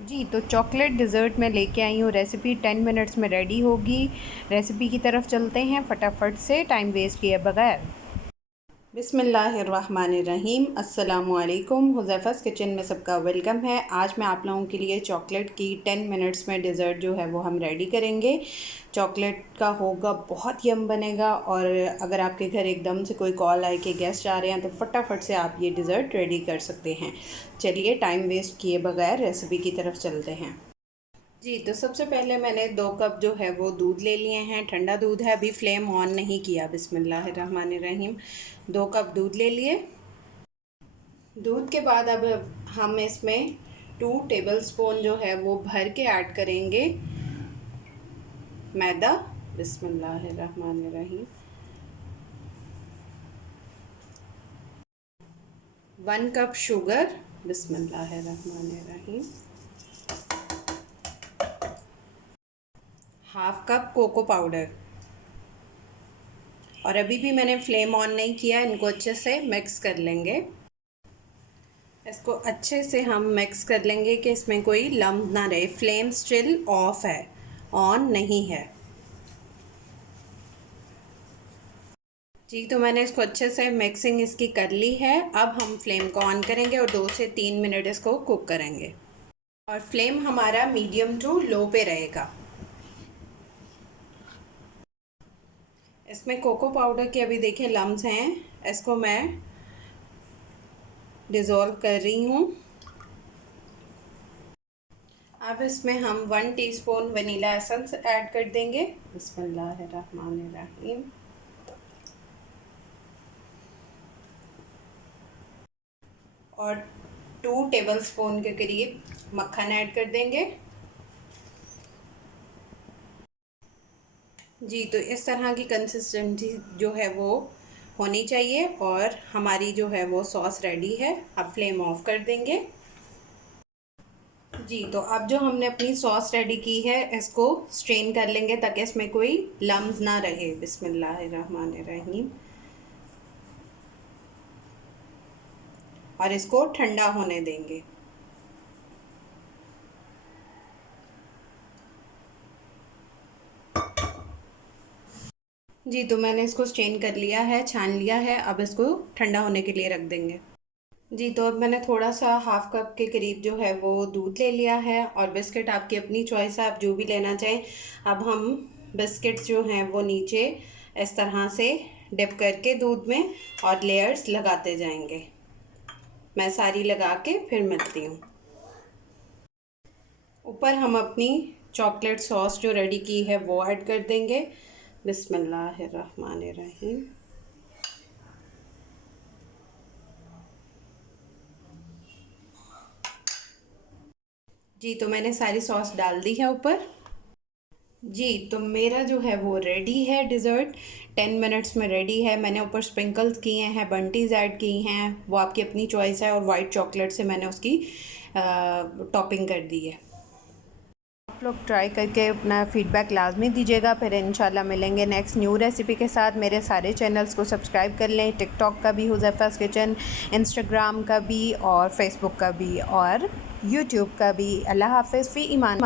जी, तो chocolate dessert मैं लेके आई हूँ। रेसिपी 10 मिनट्स में रेडी होगी। रेसिपी की तरफ चलते हैं फटाफट से, टाइम वेस्ट किए बगैर। बिस्मिल्लाहिर्रहमानिर्रहीम। अस्सलामुअलैकुम। हुज़ैफ़ा's किचन में सबका वेलकम है। आज मैं आप लोगों के लिए चॉकलेट की 10 मिनट्स में डिज़र्ट जो है वो हम रेडी करेंगे। चॉकलेट का होगा, बहुत यम बनेगा। और अगर आपके घर एकदम से कोई कॉल आए कि गेस्ट आ रहे हैं तो फटाफट से आप ये डिज़र्ट रेडी कर सकते हैं। चलिए टाइम वेस्ट किए बगैर रेसिपी की तरफ चलते हैं। जी, तो सबसे पहले मैंने 2 कप जो है वो दूध ले लिए हैं। ठंडा दूध है, अभी फ्लेम ऑन नहीं किया। बिस्मिल्लाहिर्रहमानिर्रहीम। 2 कप दूध ले लिए। दूध के बाद अब हम इसमें 2 टेबलस्पून जो है वो भर के ऐड करेंगे मैदा। बिस्मिल्लाहिर्रहमानिर्रहीम। 1 कप शुगर। बिस्मिल्लाहिर्रहमानिर्रहीम। Half cup cocoa powder. और अभी भी मैंने फ्लेम ऑन नहीं किया, इनको अच्छे से मिक्स कर लेंगे। इसको अच्छे से हम मिक्स कर लेंगे कि इसमें कोई लम्ब ना रहे। फ्लेम स्टिल ऑफ है, ऑन नहीं है। जी, तो मैंने इसको अच्छे से मिक्सिंग इसकी कर ली है। अब हम फ्लेम को ऑन करेंगे और 2 से 3 मिनट इसको कुक करेंगे। और फ्लेम हमारा मीडियम टू लो पे रहेगा। इसमें कोको पाउडर के अभी देखिए लम्ब्स हैं, इसको मैं डिज़ोल्व कर रही हूँ। अब इसमें हम 1 टीस्पून वनीला एसेंस ऐड कर देंगे। बिस्मिल्लाहिर्रहमानिर्रहीम। और 2 टेबलस्पून के करीब मक्खन ऐड कर देंगे। जी, तो इस तरह की कंसिस्टेंसी जो है वो होनी चाहिए और हमारी जो है वो सॉस रेडी है। अब फ्लेम ऑफ कर देंगे। जी, तो अब जो हमने अपनी सॉस रेडी की है इसको स्ट्रेन कर लेंगे ताकि इसमें कोई लम्स ना रहे। बिस्मिल्लाहिर्रहमानिर्रहीम। और इसको ठंडा होने देंगे। जी, तो मैंने इसको स्ट्रेन कर लिया है, छान लिया है। अब इसको ठंडा होने के लिए रख देंगे। जी, तो अब मैंने थोड़ा सा हाफ कप के करीब जो है वो दूध ले लिया है। और बिस्किट आपकी अपनी चॉइस है, आप जो भी लेना चाहें। अब हम बिस्किट्स जो हैं वो नीचे इस तरह से डिप करके दूध में और लेयर्स लगाते जाएंगे। मैं सारी लगा के फिर मिलती हूँ। ऊपर हम अपनी चॉकलेट सॉस जो रेडी की है वो ऐड कर देंगे। बिस्मिल्लाहिर्रहमानिर्रहीम। जी, तो मैंने सारी सॉस डाल दी है ऊपर। जी, तो मेरा जो है वो रेडी है डिज़र्ट। 10 मिनट्स में रेडी है। मैंने ऊपर स्प्रिंकल्स किए हैं, बंटीज़ ऐड की हैं, वो आपकी अपनी चॉइस है। और वाइट चॉकलेट से मैंने उसकी टॉपिंग कर दी है। आप लोग ट्राई करके अपना फ़ीडबैक लाजमी दीजिएगा। फिर इंशाल्लाह मिलेंगे नेक्स्ट न्यू रेसिपी के साथ। मेरे सारे चैनल्स को सब्सक्राइब कर लें। टिकटॉक का भी हुज़ैफ़ा's किचन, इंस्टाग्राम का भी और फेसबुक का भी और यूट्यूब का भी। अल्लाह हाफ़िज़। फ़ी ईमान।